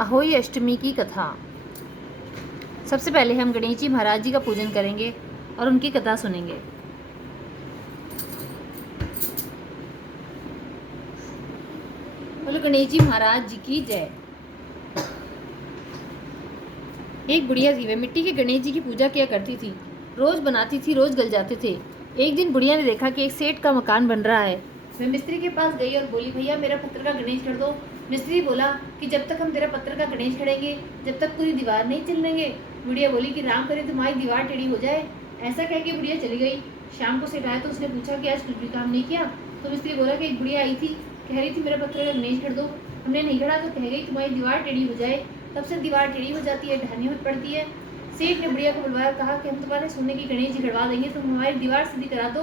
अहोई अष्टमी की कथा। सबसे पहले हम गणेश जी महाराज जी का पूजन करेंगे और उनकी कथा सुनेंगे। बोलो गणेश जी महाराज जी की जय। एक बुढ़िया थी, वह मिट्टी के गणेश जी की पूजा किया करती थी। रोज बनाती थी, रोज गल जाते थे। एक दिन बुढ़िया ने देखा कि एक सेठ का मकान बन रहा है। वह मिस्त्री के पास गई और बोली, भैया मेरा पत्थर का गणेश कर दो। मिस्त्री बोला कि जब तक हम तेरा पत्थर का गणेश खड़ेंगे जब तक पूरी दीवार नहीं चलेंगे। बुढ़िया बोली कि राम करे तुम्हारी दीवार टेढ़ी हो जाए। ऐसा कह के बुढ़िया चली गई। शाम को सेठ आया तो उसने पूछा कि आज कुछ भी काम नहीं किया। तो मिस्त्री बोला कि एक बुढ़िया आई थी, कह रही थी मेरा पत्थर का गणेश कर दो। हमने नहीं खड़ा तो कह गई तुम्हारी दीवार टेढ़ी हो जाए। तब से दीवार टेढ़ी हो जाती है, ढहनी हो पड़ती है। सेठ ने बुढ़िया को बुलवाया, कहा कि हम तुम्हारे सोने की गणेश जी गढ़वा देंगे, तुम हमारी दीवार सीधी करा दो।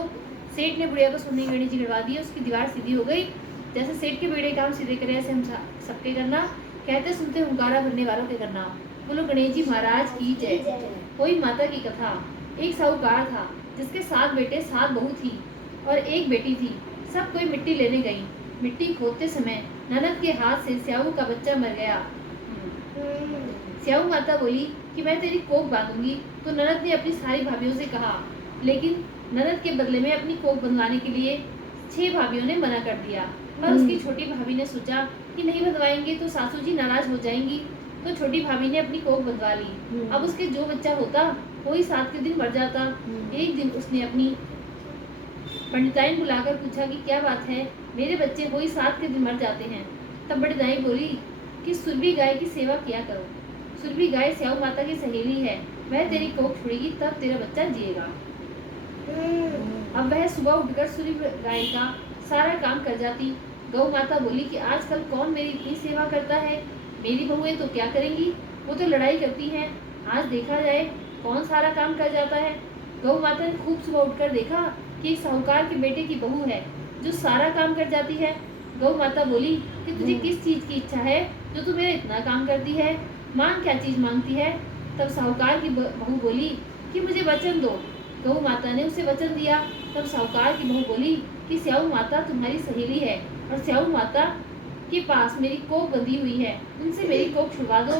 सेठ ने बुढ़िया को सोने की गणेश जी गढ़वा दी, उसकी दीवार सीधी हो गई। जैसे सेठ के बेड़े काम सीधे करे ऐसे हम सबके करना, कहते सुनते हुंकारा भरने वालों के करना। बोलो गणेश जी महाराज की जय। कोई माता की कथा। एक साहूकार था जिसके 7 बेटे 7 बहू थी और एक बेटी थी। सब कोई मिट्टी लेने गई। मिट्टी खोदते समय ननद के हाथ से स्याऊ का बच्चा मर गया। स्याऊ माता बोली कि मैं तेरी कोख बांधूंगी। तो ननद ने अपनी सारी भाभीियों से कहा, लेकिन ननद के बदले में अपनी कोख बंधवाने के लिए 6 भाभीियों ने मना कर दिया। पर उसकी छोटी भाभी ने सोचा कि नहीं बंधवाएंगे तो सासू जी नाराज हो जाएंगी। तो छोटी भाभी ने अपनी कोख बंधवा ली। अब उसके जो बच्चा होता वही 7 के दिन मर जाता। एक दिन उसने अपनी पंडिताइन बुलाकर पूछा कि क्या बात है, मेरे बच्चे वही 7 के दिन मर जाते हैं। तब पंडिताइन बोली कि सुरभि गाय की सेवा किया करो। सुरभि गाय स्याऊ माता की सहेली है, वह तेरी कोख छोड़ेगी तब तेरा बच्चा जिएगा। अब वह सुबह उठकर सुरभि गाय का सारा काम कर जाती। गौ माता बोली कि आजकल कौन मेरी इतनी सेवा करता है, मेरी बहुएं तो क्या करेंगी, वो तो लड़ाई करती हैं। आज देखा जाए कौन सारा काम कर जाता है। गौ माता ने खूब सुबह उठकर देखा कि एक साहूकार के बेटे की बहू है जो सारा काम कर जाती है। गौ माता बोली कि तुझे किस चीज की इच्छा है जो तू मेरा इतना काम करती है, मांग क्या चीज मांगती है। तब साहूकार की बहू बोली कि मुझे वचन दो। गौ माता ने उसे वचन दिया। तब साहूकार की बहू बोली कि स्याऊ माता तुम्हारी सहेली है और स्याऊ माता के पास मेरी कोख बंधी हुई है, उनसे मेरी कोख छुड़वा दो।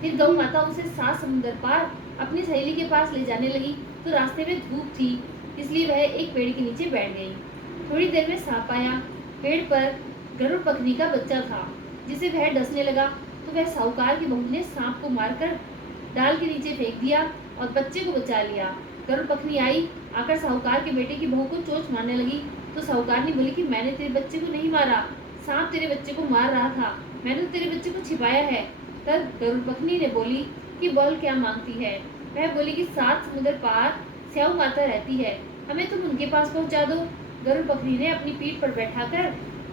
फिर गौ माता उसे 7 समुद्र पार अपनी सहेली के पास ले जाने लगी। तो रास्ते में धूप थी, इसलिए वह एक पेड़ के नीचे बैठ गई। थोड़ी देर में सांप आया। पेड़ पर गरुड़ पखनी का बच्चा था जिसे वह डसने लगा। तो वह साहूकार की बहू ने सांप को मारकर डाल के नीचे फेंक दिया और बच्चे को बचा लिया। गरुड़ पखनी आई, आकर साहूकार के बेटे की बहू को चोंच मारने लगी। तो साहूकार ने बोली कि मैंने तेरे बच्चे को नहीं मारा, सांप तेरे बच्चे को मार रहा था, मैंने तो तेरे बच्चे को छिपाया है। तब गरुड़ पखनी ने बोली कि बोल क्या मांगती है। वह बोली कि 7 समुद्र पार स्याऊ माता रहती है, हमें तुम उनके पास पहुंचा दो। गरुड़ पखनी ने अपनी पीठ पर बैठाकर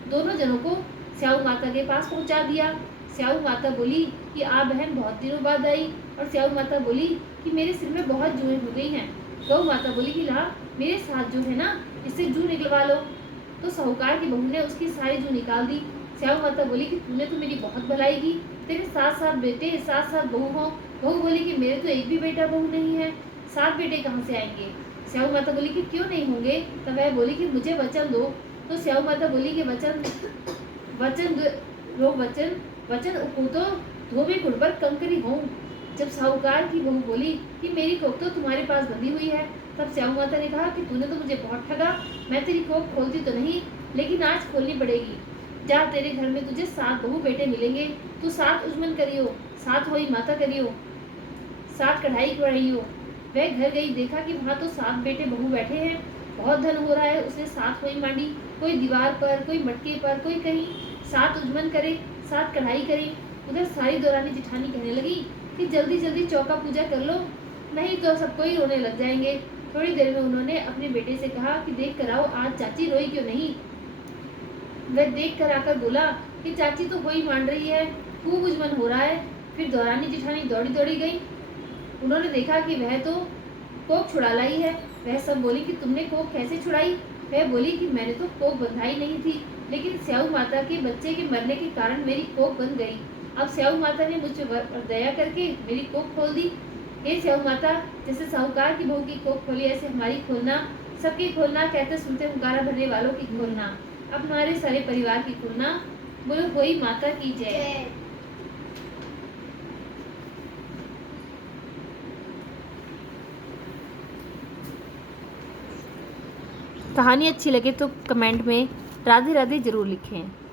दोनों जनों को स्याऊ माता के पास पहुंचा दिया। स्याऊ माता बोली कि आप बहन बहुत दिनों बाद आई। और स्याऊ माता बोली कि मेरे सिर में बहुत जुएं हो गई हैं। गौ माता बोली कि ला मेरे साथ जो है ना, इससे जू निकलवा लो। तो साहूकार की बहू ने उसकी सारी जू निकाल दी। स्याऊ माता बोली कि तूने तो मेरी बहुत भलाई की, तेरे 7 बेटे 7 बहू हो। बहू बोली कि मेरे तो एक भी बेटा बहू नहीं है, 7 बेटे कहाँ से आएंगे। स्याऊ माता बोली कि क्यों नहीं होंगे। तब वह बोली कि मुझे वचन दो। तो स्याऊ माता बोली कि वचन वचन दो वचन वचन उपूतो धोबी कुड़ पर कंकरी हूँ। जब साहूकार की बहू बोली कि मेरी कोख तो तुम्हारे पास बंधी हुई है, तब स्याऊ माता ने कहा कि तूने तो मुझे बहुत ठगा। मैं तेरी कोख खोलती तो नहीं, लेकिन आज खोलनी पड़ेगी। जा तेरे घर में तुझे 7 बहू बेटे मिलेंगे, तू 7 उजमन करियो, 7 होई माता करियो, 7 कढ़ाई कढ़ाइयो। वह घर गई, देखा कि वहाँ तो 7 बेटे बहू बैठे हैं, बहुत धन हो रहा है। उसने 7 होई मांडी, कोई दीवार पर, कोई मटके पर, कोई कहीं। 7 उजमन करे, 7 कढ़ाई करी। उधर सारी दौरानी जिठानी कहने लगी कि जल्दी जल्दी चौका पूजा कर लो, नहीं तो सबको ही रोने लग जाएंगे। थोड़ी देर में उन्होंने अपने बेटे से कहा कि देख कर आओ आज चाची रोई क्यों नहीं। वह देख कर आकर बोला कि चाची तो वही मान रही है, खूब उजमन हो रहा है। फिर दौरानी जिठानी दौड़ी दौड़ी गई। उन्होंने देखा कि वह तो कोख छुड़ा लाई है। वह सब बोली कि तुमने कोख कैसे छुड़ाई। वह बोली कि मैंने तो कोख बंधाई नहीं थी, लेकिन स्याऊ माता के बच्चे के मरने के कारण मेरी कोख बंध गई। अब स्याऊ माता ने मुझ पर दया करके मेरी कोख खोल दी। हे स्याऊ माता, जैसे साहूकार की बहू की कोख खोली ऐसे हमारी खोलना, सबकी खोलना, कहते सुनते हुंकारा भरने वालों की खोलना, अब हमारे सारे परिवार की खोलना। बोलो कोई माता की जय। कहानी अच्छी लगे तो कमेंट में राधे राधे ज़रूर लिखें।